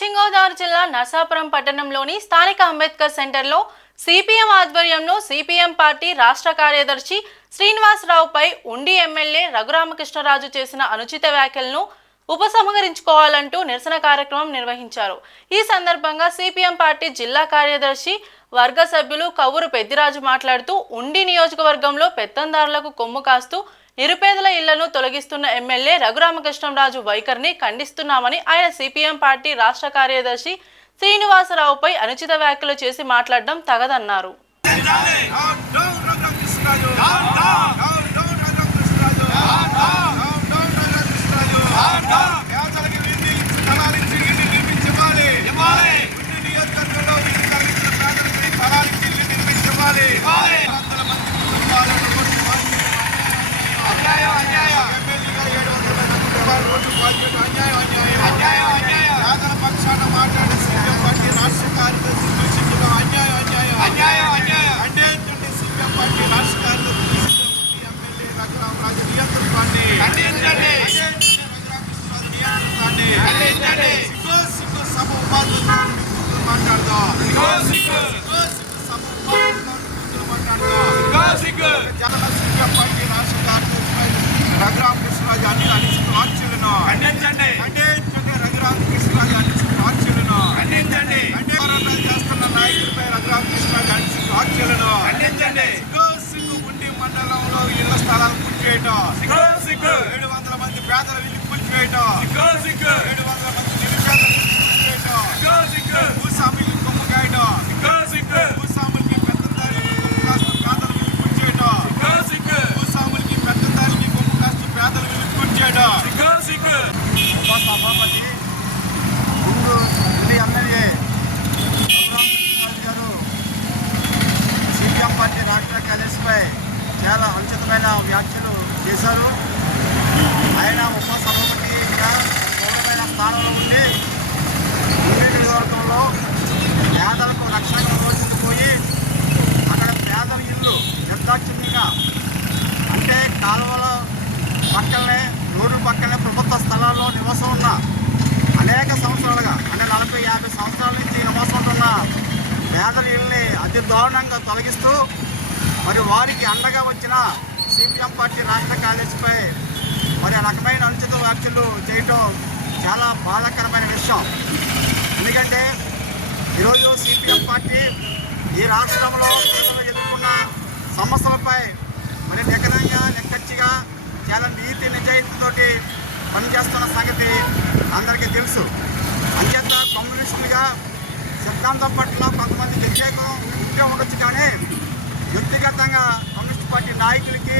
పశ్చిమ గోదావరి జిల్లా నర్సాపురం పట్టణంలోని స్థానిక అంబేద్కర్ సెంటర్లో సిపిఎం ఆధ్వర్యంలో సిపిఎం పార్టీ రాష్ట్ర కార్యదర్శి శ్రీనివాసరావుపై ఉండి ఎమ్మెల్యే రఘురామకృష్ణరాజు చేసిన అనుచిత వ్యాఖ్యలను ఉపసంహరించుకోవాలంటూ నిరసన కార్యక్రమం నిర్వహించారు. ఈ సందర్భంగా సిపిఎం పార్టీ జిల్లా కార్యదర్శి వర్గ సభ్యులు కవ్వూరు పెద్దిరాజు మాట్లాడుతూ ఉండి నియోజకవర్గంలో పెత్తందారులకు కొమ్ము కాస్తూ నిరుపేదల ఇళ్లను తొలగిస్తున్న ఎమ్మెల్యే రఘురామకృష్ణరాజు వైఖరిని ఖండిస్తున్నామని ఆయన సిపిఎం పార్టీ రాష్ట్ర కార్యదర్శి శ్రీనివాసరావుపై అనుచిత వ్యాఖ్యలు చేసి మాట్లాడడం తగదన్నారు. రఘురామకృష్ణరాజు అన్ని అనిశ్చిత వ్యాఖ్యలను రఘురామకృష్ణరాజు అనిశ్చిత వ్యాఖ్యలను చేస్తున్న నాయకులపై రఘురామకృష్ణరాజు అనిశ్చిత వ్యాఖ్యలను సిగ్గు ఉండి మండలంలో ఇళ్ల స్థలాలు కూల్చివేయటం 700 మంది పేదల ఇల్లు కూల్చివేయటం 700 మంది నిరుపేదల కూల్చివేయటం భూస్వాములకు కొమ్ము కాయటం భూస్వాములకి పెద్దందారికి కొమ్ము కాస్తూ పేదల ఇల్లు కూల్చివేయటం భూస్వాములకి పెద్దందారికి కొమ్ము కాస్తూ పేదల ఇల్లు కూల్చేయటం సభాపతి ఉండి ఎమ్మెల్యే గారు సిపిఎం పార్టీ రాష్ట్ర కార్యదర్శిపై చాలా అనుచితమైన వ్యాఖ్యలు చేశారు. ఆయన ఉపసభాపతిగా గౌరవమైన స్థానంలో ఉండి ఉండి నియోజకవర్గంలో పేదలకు రక్షణ పోయి అక్కడ పేదల ఇల్లు నిర్దాక్షిణ్యంగా అంటే కాలువల పక్కనే రోడ్డు పక్కనే ప్రభుత్వ స్థలాల్లో నివాసం ఉన్న అనేక సంవత్సరాలుగా అంటే 40-50 సంవత్సరాల నుంచి నివాసం ఉంటున్న పేదల ఇల్ని అతి దారుణంగా తొలగిస్తూ మరి వారికి అండగా వచ్చిన సిపిఎం పార్టీ రాష్ట్ర కార్యదర్శిపై మరి రకమైన అనుచిత వ్యాఖ్యలు చేయటం చాలా బాధాకరమైన విషయం. ఎందుకంటే ఈరోజు సిపిఎం పార్టీ ఈ రాష్ట్రంలో ప్రజలు ఎదుర్కొన్న సమస్యలపై మరి నికరంగా నిక్కచ్చిగా చాలా నీతి నిజాయితీతోటి పనిచేస్తున్న సంగతి అందరికీ తెలుసు. అంచేత కమ్యూనిస్టులుగా సిద్ధాంతం పట్ల కొంతమంది వ్యతిరేకం ఉంటే ఉండొచ్చు, కానీ వ్యక్తిగతంగా కమ్యూనిస్ట్ పార్టీ నాయకులకి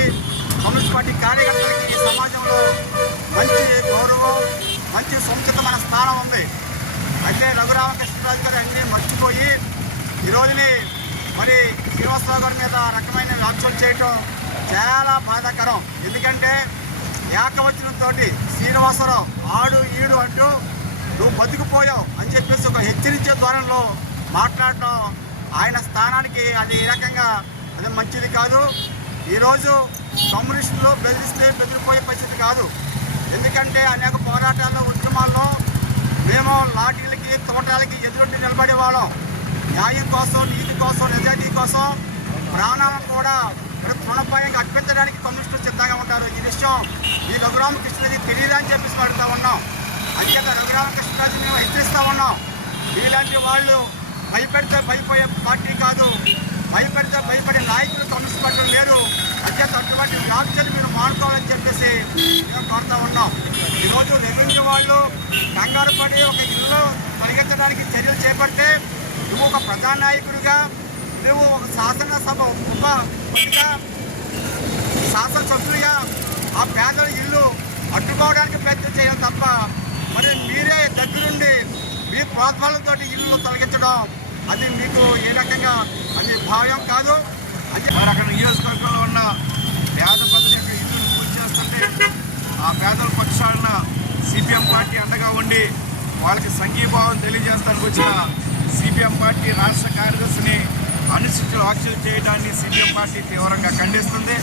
కమ్యూనిస్ట్ పార్టీ కార్యకర్తలకి ఈ సమాజంలో మంచి గౌరవం మంచి సముచితమైన స్థానం ఉంది. అయితే రఘురామకృష్ణరాజు గారు అన్నీ మర్చిపోయి ఈ రోజుని మరి శ్రీనివాసరావు గారి మీద రకమైన వ్యాఖ్యలు చేయటం చాలా బాధాకరం. ఎందుకంటే ఏకవచనంతో శ్రీనివాసరావు ఆడు ఈడు అంటూ నువ్వు బతికిపోయావు అని చెప్పేసి ఒక హెచ్చరించే ధోరణిలో మాట్లాడటం ఆయన స్థానానికి అది ఈ రకంగా అది మంచిది కాదు. ఈరోజు కమ్యూనిస్టులు బెదిరిస్తే బెదిరిపోయే పరిస్థితి కాదు. ఎందుకంటే అనేక పోరాటాల్లో ఉద్యమాల్లో మేము లాఠీలకి తోటాలకి ఎదురొడ్డి నిలబడేవాళ్ళం. న్యాయం కోసం నీతి కోసం నిజాయితీ కోసం ప్రాణాలను కూడా తృణపాయంగా అర్పించడానికి కమ్యూనిస్టులు సిద్ధంగా ఉంటారు. ఈ విషయం ఈ రఘురామకృష్ణరాజు తెలియదు అని చెప్పేసి అడుగుతూ ఉన్నాం. అంచేత రఘురామకృష్ణరాజు మేము హెచ్చరిస్తూ ఉన్నాం. ఇలాంటి వాళ్ళు భయపెడితే భయపోయే పార్టీ కాదు, భయపెడితే భయపడే నాయకులు కమ్యూనిస్ట్ పార్టీలు లేరు. అంచేత అటువంటి వ్యాఖ్యలు మీరు మానుకోవాలని చెప్పేసి మేము కోరుతూ ఉన్నాం. ఈరోజు రెవెన్యూ వాళ్ళు కంగారు పడి ఒక ఇల్లు తొలగించడానికి చర్యలు చేపడితే నువ్వు ఒక ప్రధాన నాయకుడిగా నువ్వు ఒక శాసనసభ శాసనసభ్యులుగా ఆ పేదల ఇల్లు అడ్డుకోవడానికి ప్రయత్నం చేయాలి తప్ప మరి మీరే దగ్గరుండి మీ ప్రోత్సాహాలతో ఇల్లు తొలగించడం అది మీకు ఏ రకంగా అది భావ్యం కాదు. అంటే మరి అక్కడ నియోజకవర్గంలో ఉన్న పేద ప్రజల యొక్క ఇల్లును పూర్తి చేస్తుంటే ఆ పేదల పక్షాన సిపిఎం పార్టీ అండగా ఉండి వాళ్ళకి సంఘీభావం తెలియజేస్తానికి వచ్చిన సిపిఎం పార్టీ రాష్ట్ర కార్యదర్శిని అనుచిత వ్యాఖ్యలు చేయడాన్ని సిపిఎం పార్టీ తీవ్రంగా ఖండిస్తుంది.